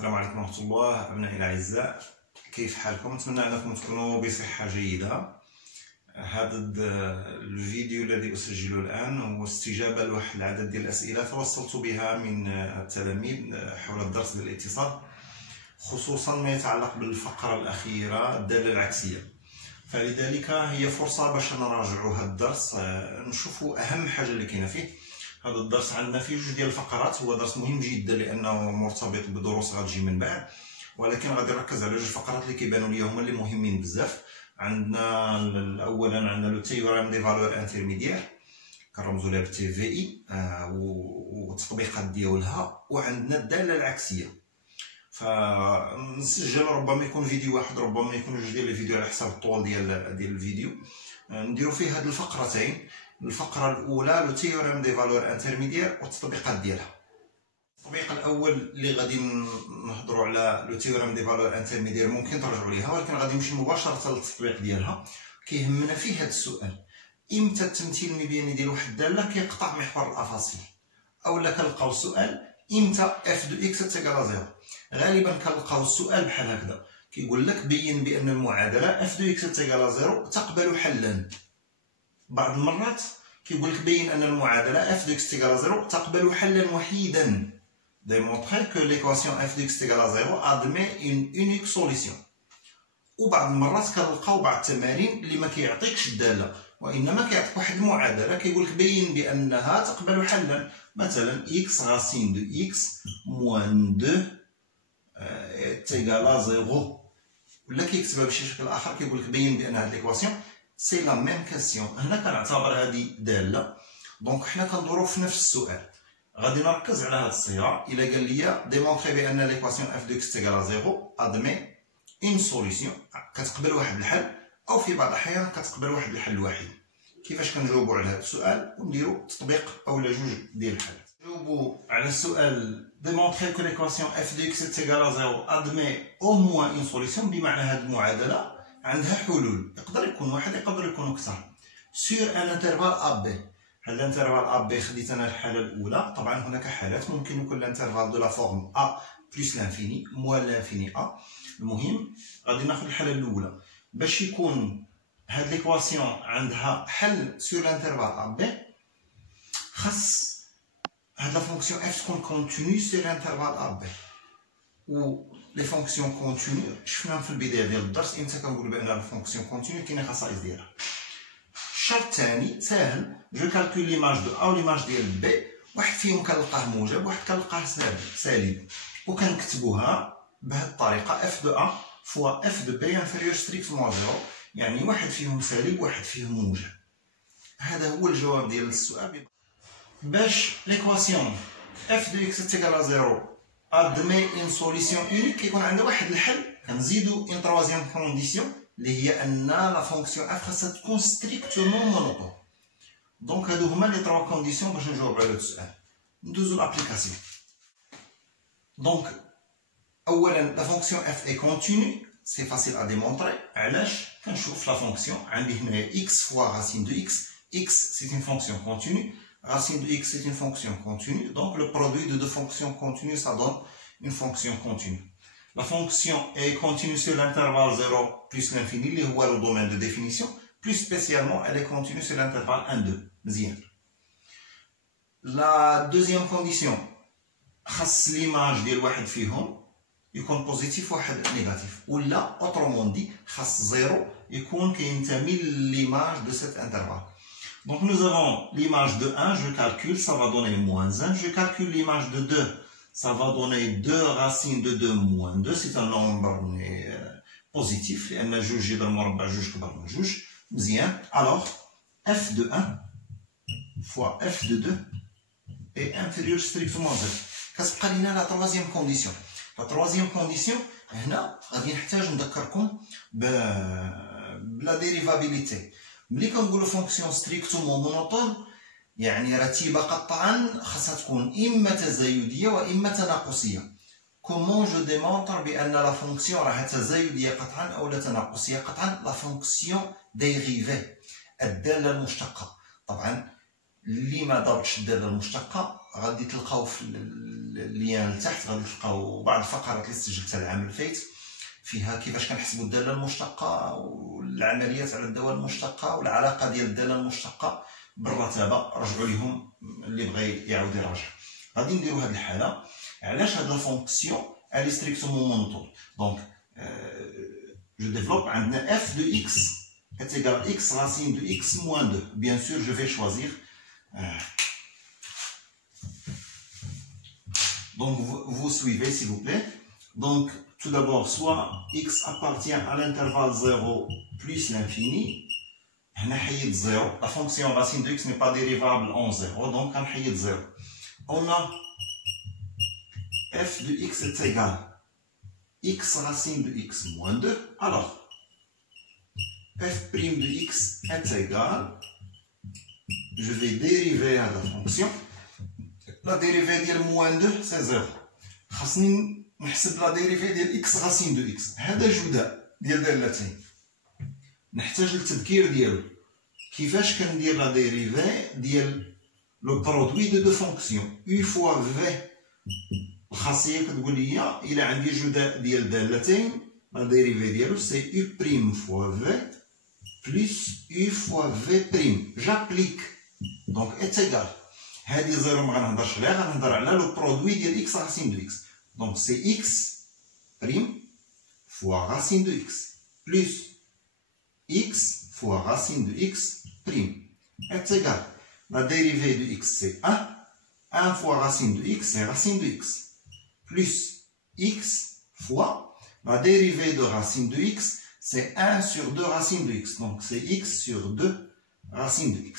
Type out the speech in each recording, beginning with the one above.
السلام عليكم ورحمة الله. أبنائي الأعزاء، كيف حالكم؟ أتمنى أنكم تكونوا بصحة جيدة. هذا الفيديو الذي أسجله الآن هو استجابة لواحد العدد ديال الأسئلة توصلت بها من التلاميذ حول الدرس ديال الاتصال، خصوصا ما يتعلق بالفقرة الأخيرة الدالة العكسية. فلذلك هي فرصة باش نراجعوا هذا الدرس، نشوفوا أهم حاجة اللي كاينة فيه. هذا الدرس عندنا فيه جوج ديال الفقرات، هو درس مهم جدا لانه مرتبط بدروس غتجي من بعد، ولكن غادي نركز على جوج فقرات اللي كيبانوا لي هما اللي مهمين بزاف. عندنا اولا عندنا لو تيوريم دي فالور انترميديير كنرمزوا لها بالتي في اي والتطبيقات ديالها، وعندنا الداله العكسيه. فنسجل ربما يكون فيديو واحد، ربما يكون جوج ديال الفيديو على حسب الطول ديال الفيديو. نديروا فيه هاد الفقرتين. الفقرة الأولى لو تيوريم دي فالور انترميديير والتطبيقات ديالها. التطبيق الأول اللي غادي نهضروا على لو تيوريم دي فالور انترميديير ممكن ترجعوا ليها، ولكن غادي نمشي مباشرة للتطبيق ديالها. كيهمنا فيه هذا السؤال: إمتى التمثيل المبياني ديال واحد الدالة كيقطع محور الأفاصيل؟ أولا كنلقاو السؤال إمتى اف دو إكس تيكال زيرو. غالبا كنلقاو السؤال بحال هكذا، كيقول لك بين بأن المعادلة اف دو إكس تيكال زيرو تقبل حلا. بعض المرات كيقول لك بين ان المعادله اف دو اكس تيغال زيرو تقبل حلا وحيدا. démontrer que l'équation f de x égale 0 admet une unique solution. وبعض المرات كنلقاو بعض التمارين اللي ما كيعطيكش الداله، وانما كيعطيك واحد المعادله كيقول لك بين بانها تقبل حلا. مثلا x racine de x moins 2 تيغال 0، ولا كيكتبها بشي شكل اخر كيقول لك بين بان هاد ليكواسيون سي لا ميم كاسيون. هنا كنعتبر هذه داله، دونك حنا كندورو في نفس السؤال. غادي نركز على هذه الصيغه. الا قال لي ديمونطري بان ليكواسيون اف دو اكس تيغال زيرو ادمي اون سوليسيون، كتقبل واحد الحل، او في بعض الاحيان كتقبل واحد الحل الوحيد. كيفاش كنجاوبوا على هذا السؤال؟ ونديروا تطبيق اولا جوج ديال الحالات. نجاوبوا على السؤال démontrer que l'équation f de x est égale à 0 admet au moins une solution، بمعنى هذه المعادله عندها حلول. يقدر يكون واحد، يقدر يكون اكثر. sur un intervalle AB. هاد الانترفال AB خديت انا الحاله الاولى. طبعا هناك حالات ممكن يكون الانترفال دو لا فورم A plus l'infini moins l'infini A. المهم غادي ناخذ الحاله الاولى. باش يكون هاد ليكواسيون عندها حل sur الانترفال AB، خاص هاد لا فونكسيون f تكون كونتينيو sur الانترفال AB. و لي فونكسيون كونتينيو شفناهم في البدايه ديال الدرس. امتى كنقولوا بان الفونكسيون كونتينيو؟ كاينين خصائص ديالها. الشرط الثاني ساهل، جو كالكول ليماج دو ا وليماج ديال بي. واحد فيهم كنلقاه موجب، واحد كنلقاه سالب، وكنكتبوها بهذه الطريقه: اف دو ا فوا اف دو بي انفيريور ستريكتومون زيرو، يعني واحد فيهم سالب واحد فيهم موجب. هذا هو الجواب ديال السؤال. باش ليكواسيون اف دو اكس تيغال زيرو admet une solution unique، كيكون عندنا واحد الحل، كنزيدو une troisième condition اللي هي ان لا فونكسيون اف خاصها تكون ستريكتومون مونوطون. دونك هادو هما لي تروا كونديسيون باش نجاوب على هاد السؤال. ندوزو لابليكاسيون. دونك اولا لا فونكسيون اف اي كونتينيو، سي فاسيل ا ديمونطري. علاش؟ كنشوف لا فونكسيون عندي هنايا x فوا راسين دو x. x c'est une fonction continue. Racine de x c'est une fonction continue, donc le produit de deux fonctions continues ça donne une fonction continue. La fonction est continue sur l'intervalle 0 plus l'infini, اللي هو le domaine de définition. Plus spécialement, elle est continue sur l'intervalle 1-2. مزيان. La deuxième condition، خاص l'image ديال واحد فيهم يكون بوزيتيف وواحد نيجاتيف، ولا autrement dit خاص 0 يكون كينتمي l'image de cet intervalle. Donc nous avons l'image de 1, je calcule, ça va donner moins 1. Je calcule l'image de 2, ça va donner 2 racines de 2 moins 2. C'est un nombre positif. لأن جوج يضرب مربع جوج كبر من جوج. مزيان. Alors f de 1 fois f de 2 est inférieur strictement 0. كتبقى لينا لا تروازيام كونديسيون. لا تروازيام كونديسيون هنا غادي نحتاج نذكركم بلا ديريفابيليتي. ملي كنقولوا فونكسيون ستريكتومون مونوطون يعني رتيبه قطعا خاصها تكون اما تزايديه واما تناقصيه. كومون جو ديمونطر بان لا فونكسيون راها تزايديه قطعا او لا تناقصيه قطعا؟ لا فونكسيون ديريفي، الداله المشتقه. طبعا اللي ما ضربش الداله المشتقه غادي تلقاو في اللين لتحت غادي تلقاو بعض الفقرات اللي سجلتها العام الفايت فيها كيفاش كنحسبوا الداله المشتقه والعمليات على الداله المشتقه والعلاقه ديال الداله المشتقه بالرتابه. رجعوا ليهم اللي بغى يعاود يراجع. غادي نديروا هذه الحاله. علاش هاد لا فونكسيون الي ستريكتومون مونوتون؟ دونك جو ديفلوب عندنا f de x est égal à x racine de x moins 2. Bien sûr, je vais choisir. Donc, vous suivez, s'il vous plaît. Donc, tout d'abord, soit x appartient à l'intervalle 0 plus l'infini. On a 0. La fonction racine de x n'est pas dérivable en 0. Donc, on a 0. On a f de x est égal à x racine de x moins 2. Alors, f' de x est égal, je vais dériver à la fonction. La dérivée de moins 2, c'est 0. خاصني نحسب la dérivée de x racine de x. هذا جداء ديال دالتين. نحتاج للتذكير ديالو. كيفاش كندير la dérivée ديال le produit de deux fonctions u fois v. الخاصية كتقول لي إلا عندي جداء ديال دالتين la dérivée ديالو c'est u' fois v plus u fois v'. J'applique. Donc, est égal. هذه زيرو ما غنهضرش عليها، غنهضر على لو برودوي ديال x racine de x. Donc, c'est x' fois racine de x plus x fois racine de x' est égal. La dérivée de x c'est 1. 1 fois racine de x c'est racine de x. Plus x fois la dérivée de racine de x c'est 1 sur 2 racine de x. Donc c'est x sur 2 racine de x.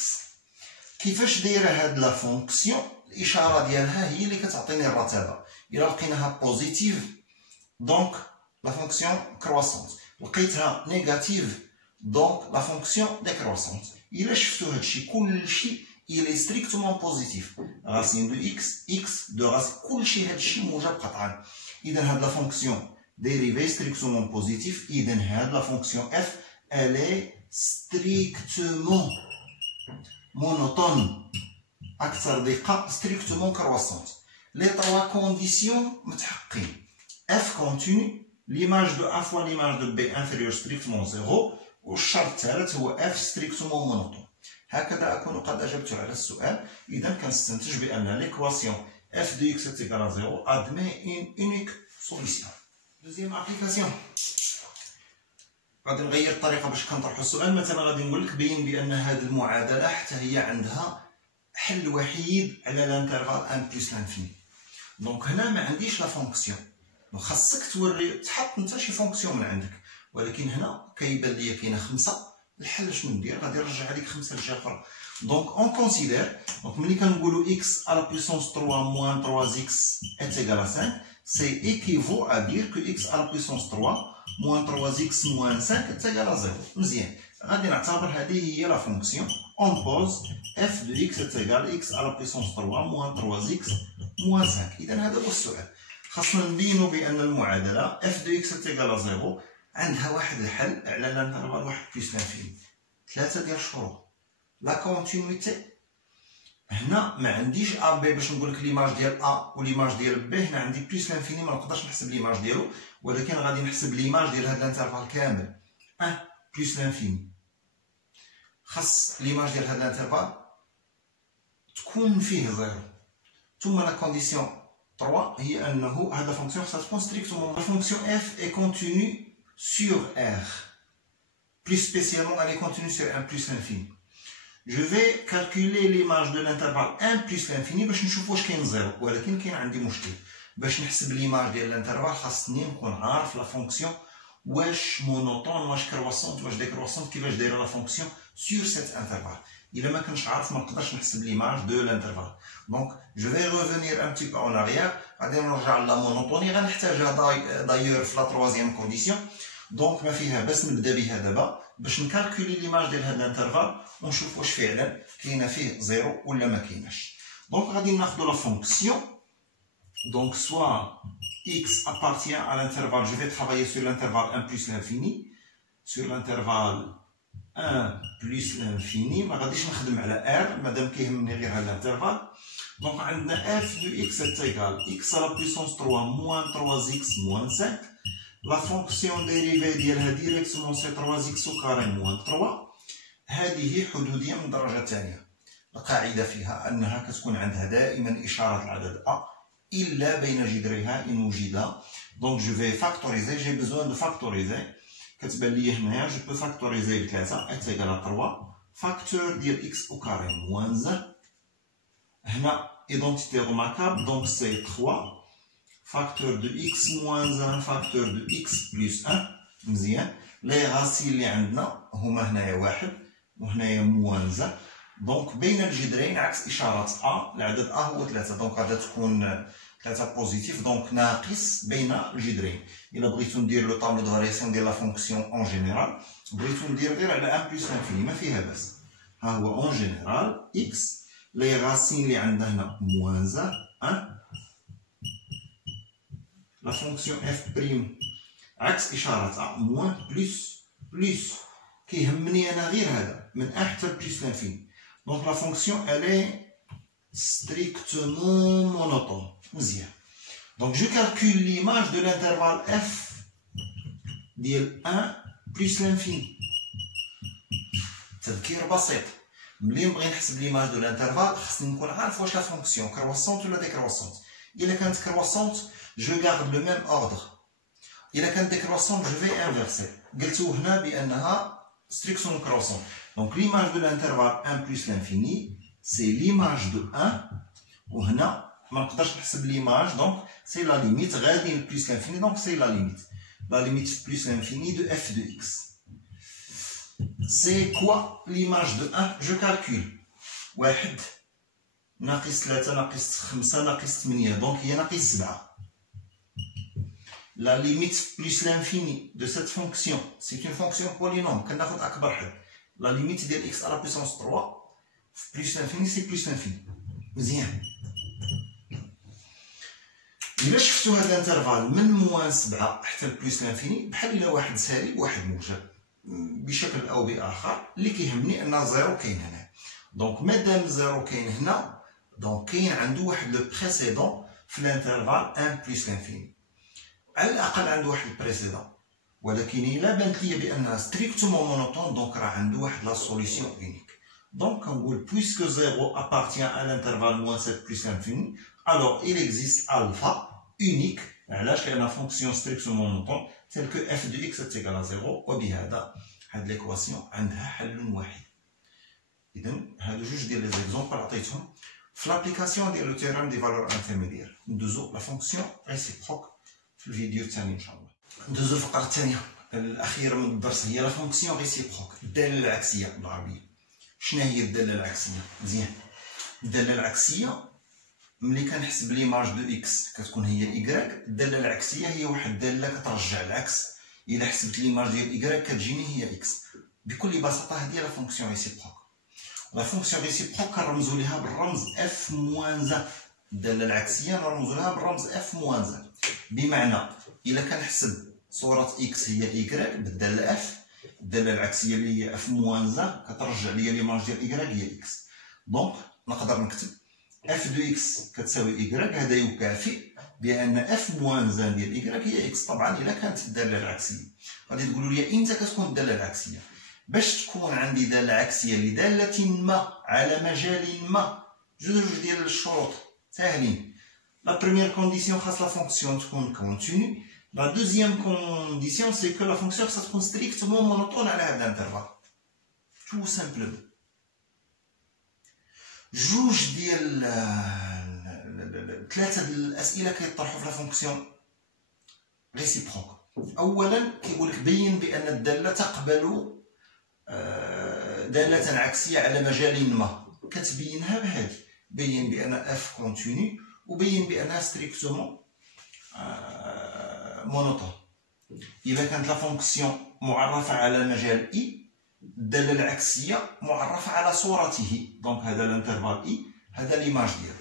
كيفاش دايره هاد لا فونكسيون؟ الاشاره ديالها هي اللي كتعطيني الرتابه. الا لقيناها بوزيتيف دونك لا فونكسيون كرواسونت، لقيتها نيجاتيف دونك لا فونكسيون ديكرواسونت. الا شفتوا هادشي كلشي il est strictement positif. Racine de x, x de racine, كلشي هادشي موجب قطعا. اذا هاد لا فونكسيون dérivée strictement positif. إذن هاد la fonction f elle est strictement monotone. أكثر دقة strictement croissante. Les trois conditions متحققين. f continue, l'image de a fois l'image de b inférieure strictement 0. والشرط الثالث هو f strictement monotone. هكذا أكون قد أجبت على السؤال. إذا كنستنتج بأن l'équation f de x est égal à 0 admet une unique solution. Deuxième application. غادي نغير الطريقه باش كنطرحوا السؤال. مثلا غادي نقول لك بين بان هذه المعادله حتى هي عندها حل وحيد على الانترفال 1 بلس لانفيني. دونك هنا ما عنديش لا فونكسيون. خاصك توري تحط انت شي فونكسيون من عندك. ولكن هنا كيبان ليا كاينه 5. الحل شنو ندير؟ غادي نرجع هذيك 5 للجهه الاخرى. دونك اون كونسيدير دونك ملي كنقولوا x à la puissance 3 moins 3x est égal à 5. C'est équivaut à dire que x à la puissance 3 moins 3x moins 5 est égal à 0. مزيان. غادي نعتبر هذه هي لا فونكسيون. On pose f de x est égal à x à la puissance 3 moins 3x moins 5. إذا هذا هو السؤال. خاصنا نبينوا بأن المعادلة f de x est égal à 0 عندها واحد الحل على الانترفال 1 بلس لانفيني. 3 ديال الشروط. لا كونتينيتي. هنا ما عنديش ا بي باش نقول لك ليماج ديال ا وليماج ديال بي. هنا عندي بلس لانفيني ما نقدرش نحسب ليماج ديالو، ولكن غادي نحسب ليماج ديال هاد الانترفال كامل 1 بلس لانفيني. خاص ليماج ديال هاد الانترفال تكون فيه زيرو. ثم لا كونديسيون 3 هي انه هاد لا فونكسيون خاصها تكون ستريكتومون. لا فونكسيون اف اي كونتينيو سور ار. بلس سبيسيالمون elle est continue sur 1 plus l'infini. Je vais calculer l'image de l'intervalle 1 plus l'infini باش نشوف واش كاين زيرو، ولكن كاين عندي مشكل. باش نحسب ليماج ديال الانترفال خاصني نكون عارف لا فونكسيون واش مونوتون واش كرواسونت واش ديكرواسونت كيفاش دايره لا فونكسيون سور سيت انترفال. الا ما كنتش عارف ما نقدرش نحسب ليماج دو لانترفال. دونك جو في ريفونير ان بتي بو اون اريير. غادي نرجع لا مونوتوني غنحتاجها دايور في لا تروازيام كونديسيون. دونك ما فيها باش نبدا بها دابا باش نكالكولي ليماج ديال هاد الانترفال ونشوف واش فعلا كاينه فيه زيرو ولا ما كايناش. دونك غادي ناخذ لا فونكسيون. دونك سوا x appartient à l'intervalle, je vais travailler sur l'intervalle 1 plus l'infini. Sur l'intervalle 1 plus l'infini ما غاديش نخدم على r مادام كيهمني غير هاد الانترفال. دونك عندنا اف دو اكس تيكال اكس على بويسونس 3 موان 3 اكس موان 5. لا فونكسيون ديريفي ديالها ديريكتومون سي 3 اكس او كاري موان 3. هذه حدوديه من الدرجه الثانيه. القاعده فيها انها كتكون عندها دائما اشاره العدد ا الا بين جذريها ان وجد. دونك جو في فاكتوريزي، جي بيزوان دو فاكتوريزي. كتبان لي هنايا جو بو فاكتوريزي ب 3 تيكال 3 فاكتور ديال اكس او كاري موان 1. هنا ايدونتيتي روماركابل دونك سي 3 فاكتور دو اكس موان 1 فاكتور دو اكس بلس 1. مزيان. لي غاسين اللي عندنا هما هنايا واحد وهنايا موان 1. دونك بين الجذرين عكس اشاره ا، العدد ا هو 3. دونك غادا تكون 3 بوزيتيف دونك ناقص بين الجذرين. الا بغيتو ندير لو طابلو دو فارياسيون ديال لا فونكسيون اون جينيرال، بغيتو ندير غير على 1 بلس لانفيني ما فيها باس. ها هو اون جينيرال اكس لي غاسين اللي عندنا هنا موان 1 لا فونكسيون اف بريم عكس اشاره ا موان بلس كيهمني انا غير هذا من ا حتى بلس لانفيني. دونك لا فونكسيون الي strictement monotone. مزيان. دونك جو كالكول ليماج دو لانترفال اف ديال 1 بلس لانفيني. تذكير بسيط، ملي نبغي نحسب ليماج دو لانترفال خصني نكون عارف واش لا فونكسيون كرواسونت ولا ديكرواسونت. الا كانت كرواسونت جو غارد لو ميم اوردر، الا كانت ديكرواسونت جو في انفيرسي. قلتو هنا بانها strictement كرواسونت. دونك ليماج دو لانترفال 1 بلس لانفيني سي ليماج دو 1. وهنا ما نقدرش نحسب ليماج دونك سي لا ليميت غادي بلس لانفيني. دونك سي لا ليميت بلس لانفيني دو اف دو اكس. سي كوا ليماج دو 1؟ جو كالكول 1 ناقص 3 ناقص 5 ناقص 8 دونك هي ناقص 7. لا ليميت بلس لانفيني دو سيت فونكسيون سي اون فونكسيون بولينوم كناخد اكبر حد. لا ليميت ديال اكس على بويسونس 3 بلس لانفيني سي بلس لانفيني. مزيان. إلا شفتو هاد الانترفال من موان 7 حتى بلس لانفيني بحال إلا واحد سالب واحد موجب بشكل أو بآخر. اللي كيهمني أن زيرو كاين هنا. دونك مادام زيرو كاين هنا دونك كاين عندو واحد لو بريسيدون في الانترفال 1 بلس لانفيني. على الأقل عندو واحد البريسيدون، ولكن إلا بانت ليا بأنها ستريكتومون مونوتون دونك راه عندو واحد لا سوليسيون اونيك. Donc, puisque 0 appartient à l'intervalle moins 7 plus l'infini, alors il existe alpha unique, la fonction strictement monotone, telle que f de x est égal à 0, وبهذا هاد l'équation عندها حل واحد. إذا هادو جوج ديال لي زيكزومبل عطيتهم في لابليكاسيون ديال لو تيوريم دي فالور انترميديير. ندوزو لا فونكسيون ريسيبروك في الفيديو الثاني إن شاء الله. ندوزو الفقرة الثانية الأخيرة من الدرس هي لا فونكسيون ريسيبروك، الدالة العكسية بالعربية. شنو هي الدالة العكسية؟ مزيان. الدالة العكسية ملي كنحسب ليماج دو اكس كتكون هي ايكغيك. الدالة العكسية هي واحد الدالة كترجع العكس. إلا حسبت ليماج ديال ايكغيك كتجيني هي اكس. بكل بساطة هذه لا فونكسيون ريسيبروك. لا فونكسيون ريسيبروك كنرمزو ليها بالرمز اف موان زان. الدالة العكسية نرمزو لها بالرمز اف موان زان. بمعنى إلا كنحسب صورة اكس هي ايكغيك بالدالة اف، الدالة العكسية اللي هي اف موان زان كترجع ليا ليماج ديال ايكغيك هي اكس. دونك نقدر نكتب اف دو اكس كتساوي ايكغيك. هذا يكافئ بان اف موان زان ديال ايكغيك هي اكس. طبعا الا كانت الدالة العكسية غادي تقولوا لي امتى كتكون الدالة العكسية. باش تكون عندي دالة عكسية لدالة ما على مجال ما، جوج ديال الشروط ساهلين. لا بروميير كونديسيون خاص لا فونكسيون تكون كونتينيو. La deuxième condition, c'est que la fonction soit strictement monotone à l'intervalle. Tout simplement. جوج ديال ثلاثة الأسئلة كيطرحوا في لا فونكسيون ريسيبروك. أولا كيقول لك بين بأن الدالة تقبل دالة عكسية على مجال ما. كتبينها بهذه، بين بأن اف كونتينيو وبين بأنها ستريكتومون مونوتون. إذا كانت لا فونكسيون معرفة على مجال إي، الدالة العكسية معرفة على صورته. دونك هذا الانترفال إي، هذا ليماج ديالو.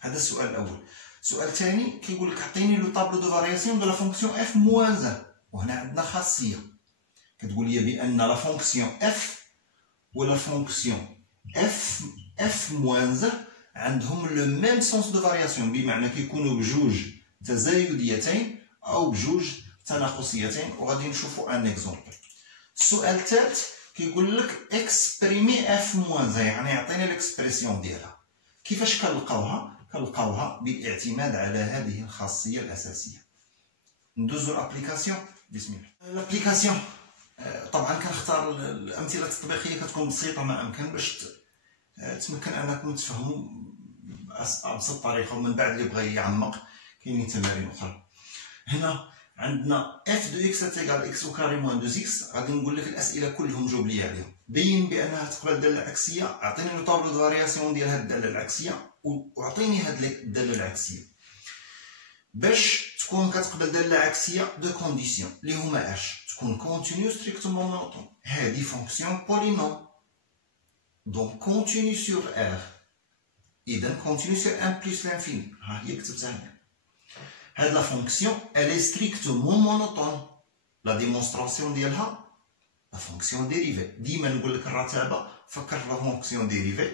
هذا السؤال الأول. السؤال الثاني كيقول لك عطيني لو طابلو دو فارياسيون دو لا فونكسيون اف موان زان. وهنا عندنا خاصية كتقول لي بأن لا فونكسيون اف ولا فونكسيون اف موان زان عندهم لو ميم سونس دو فارياسيون، بمعنى كيكونوا بجوج تزايديتين او بجوج تناقصيتين، وغادي نشوفوا ان اكزومبل. السؤال الثالث كيقول لك اكسبريمي اف موان زي، يعني يعطيني الاكسبرسيون ديالها. كيفاش كنلقاوها؟ كنلقاوها بالاعتماد على هذه الخاصيه الاساسيه. ندوزو لابليكاسيون. بسم الله. الابليكاسيون طبعا كنختار الامثله التطبيقيه كتكون بسيطه ما امكن باش تمكن انكم تفهموا بابسط طريقه، ومن بعد اللي بغى يعمق كاينين تمارين اخرى. هنا عندنا اف دو اكس تيغال اكس او كاري موان 2 اكس. غادي نقول لك الاسئله كلهم جاوب لي عليهم. بين بانها تقبل داله عكسيه، اعطيني لو طابلو دو فارياسيون ديال هاد الداله العكسيه واعطيني هاد الداله العكسيه. باش تكون كتقبل داله عكسيه دو كونديسيون اللي هما اش؟ تكون كونتينيو ستريكتومون مونوطون. هادي فونكسيون بولينوم دونك كونتينيو سور ار، اذا كونتينيو سور ان بلس لانفيني. ها هي كتبتها هنا. هاد لا فونكسيون elle est strictement monotone. لا ديمونستراسيون ديالها لا فونكسيون ديريفي. ديما نقول لك الرتابه فكر في لا فونكسيون ديريفي،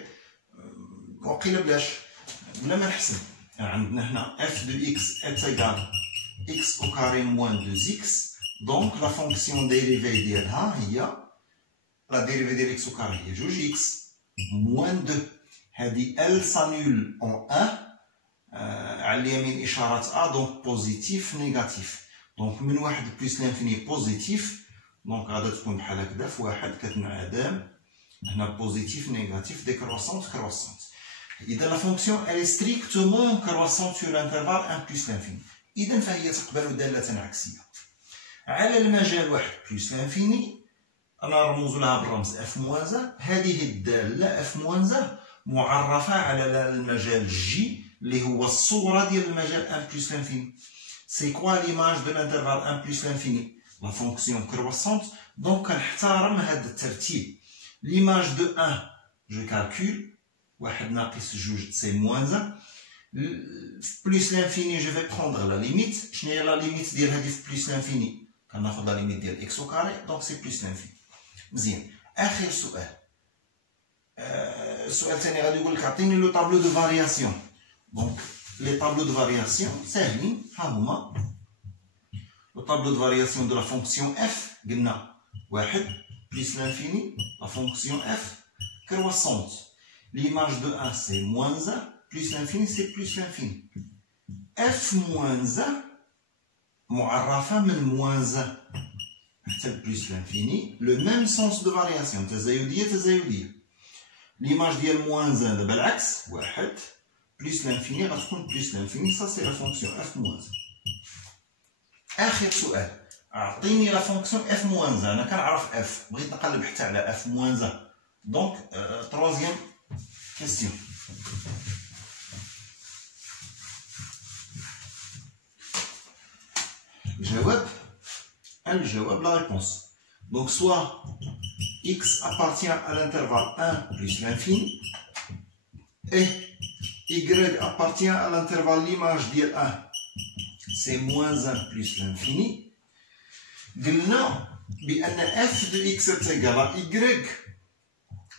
وقيله بلاش بلا ما نحسب. عندنا هنا اف دو اكس اتيغال اكس او كاري موان 2 اكس، دونك لا فونكسيون ديريفي ديالها هي لا ديريفي ديال اكس او كاري هي 2 اكس موان 2. هادي ال سانول اون 1 على اليمين اشاره ا، دونك بوزيتيف نيجاتيف. دونك من واحد بلس لانفيني بوزيتيف، دونك غادا تكون بحال هكذا في واحد كتنعدم هنا بوزيتيف نيجاتيف ديكروسونت كروسونت. اذا لا فونكسيون elle est strictement croissante sur l'intervalle 1 plus l'infini، اذا فهي تقبل داله عكسيه على المجال 1 بلس لانفيني. انا رموز لها بالرمز اف موان. هذه الداله اف موان معرفه على المجال جي اللي هو الصوره ديال المجال 1 بلس لانفيني. سي كوا ليماج دو لانترفال 1 بلس لانفيني؟ لا فونكسيون كروسونت. دونك كنحترم هذا الترتيب. ليماج دو 1 جو كالكول، واحد ناقص جوج سي موان 1 بلس لانفيني. جو في بروندر لا ليميت. شنو هي لا ليميت ديال هذه في بلس لانفيني؟ كناخذ لا ليميت ديال اكس او كاري، دونك سي بلس لانفيني. مزيان. اخر سؤال، السؤال الثاني غادي يقول لك عطيني لو طابلو دو فارياسيون. دونك لي طابلو دو فارياسيون ساهلين، ها هما. لو طابلو دو فارياسيون دو لا فونكسيون اف قلنا 1 بلس لانفيني، لا فونكسيون اف كروسونت. ليماج دو 1 سي موان 1 بلس لانفيني سي بلس لانفيني. اف موان 1 معرفه من موان 1 حتى بلس لانفيني، لو ميم سونس دو فارياسيون، تزايديه. ليماج ديال موان 1 دابا العكس، 1 بلس لانفيني غتكون بلس لانفيني. سا سي لا فونكسيون اف موان 1. اخر سؤال، اعطيني لا فونكسيون اف موان 1. انا كنعرف اف، بغيت نقلب حتى على اف موان 1. دونك تروازيام كيستيون. الجواب لا ريبونس. Donc soit x appartient à l'intervalle 1 plus l'infini et y appartient à l'intervalle l'image ديال 1 c'est moins 1 plus l'infini. قلنا بأن f de x est égal à y,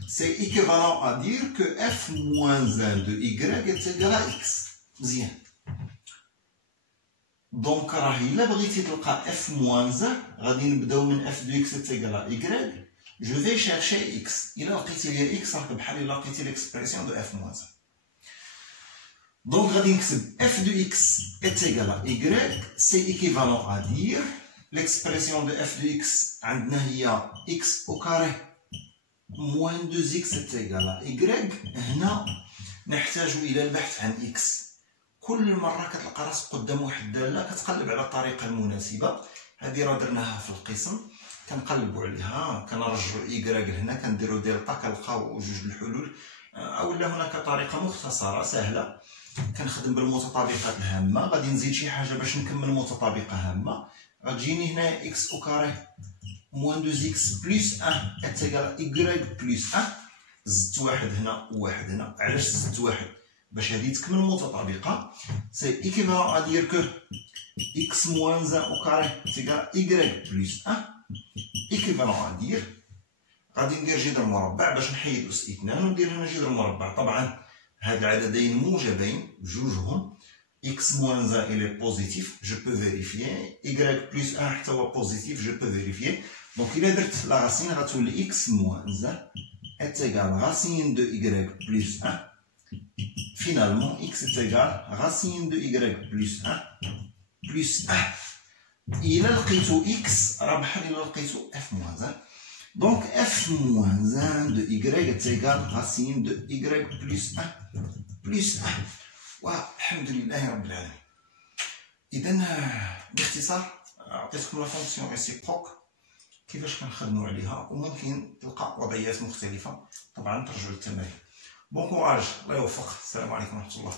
c'est équivalent à dire que f moins 1 de y est égal à x. مزيان. دونك راه الا بغيتي تلقى اف موان 1 غادي نبداو من اف دو اكس تيغال ايكغيك. جو في شيرشي اكس. الا لقيتي ليا اكس راك بحال الا لقيتي ليكسبرسيون دو اف موان 1. دونك غادي نكتب اف دو اكس تيغال ايكغيك سي ايكيفالون ا دير ليكسبرسيون دو اف دو اكس عندنا هي اكس او كاري موان 2 اكس تيغال ايكغيك. هنا نحتاج الى البحث عن اكس. كل مره كتلقى راسك قدام واحد الداله كتقلب على الطريقه المناسبه. هذه راه درناها في القسم، كنقلبوا عليها كنرجعوا ايكغيك لهنا كنديروا دلتا كنلقاو جوج الحلول. اولا هناك طريقه مختصره سهله، كنخدم بالمتطابقات الهامه. غادي نزيد شي حاجه باش نكمل متطابقه هامه. غتجيني هنا اكس او كاري موان 2 اكس بلس 1 اتيغال ايكغيك بلس 1. زدت واحد هنا وواحد هنا. علاش زدت واحد؟ باش هذه تكمل متطابقه. سي ايكيفالون ا دير كو اكس موان 1 او كاري تيغال ايكغيك بلس 1 ايكيفالون ا دير. غادي ندير جذر مربع باش نحيد اس اثنان وندير هنا جذر مربع. طبعا هاد العددين موجبين جوجهم x moins 1 il est positif je peux vérifier y plus 1 حتى هو positif je peux vérifier donc إلا درت لا راسين غتولي x moins 1 est égal racine de y plus 1 finalement x est égal racine de y plus 1 plus 1 إلا لقيتو x راه بحال إلا لقيتو f moins 1 donc f moins 1 de y est égal racine de y plus 1 plus 1 والحمد لله رب العالمين. إذا باختصار عطيتكم لا فونكسيون ريسيبروك كيفاش كنخدموا عليها وممكن تلقى وضعيات مختلفة طبعا ترجعوا للتمارين. بون كوراج الله يوفق. السلام عليكم ورحمة الله.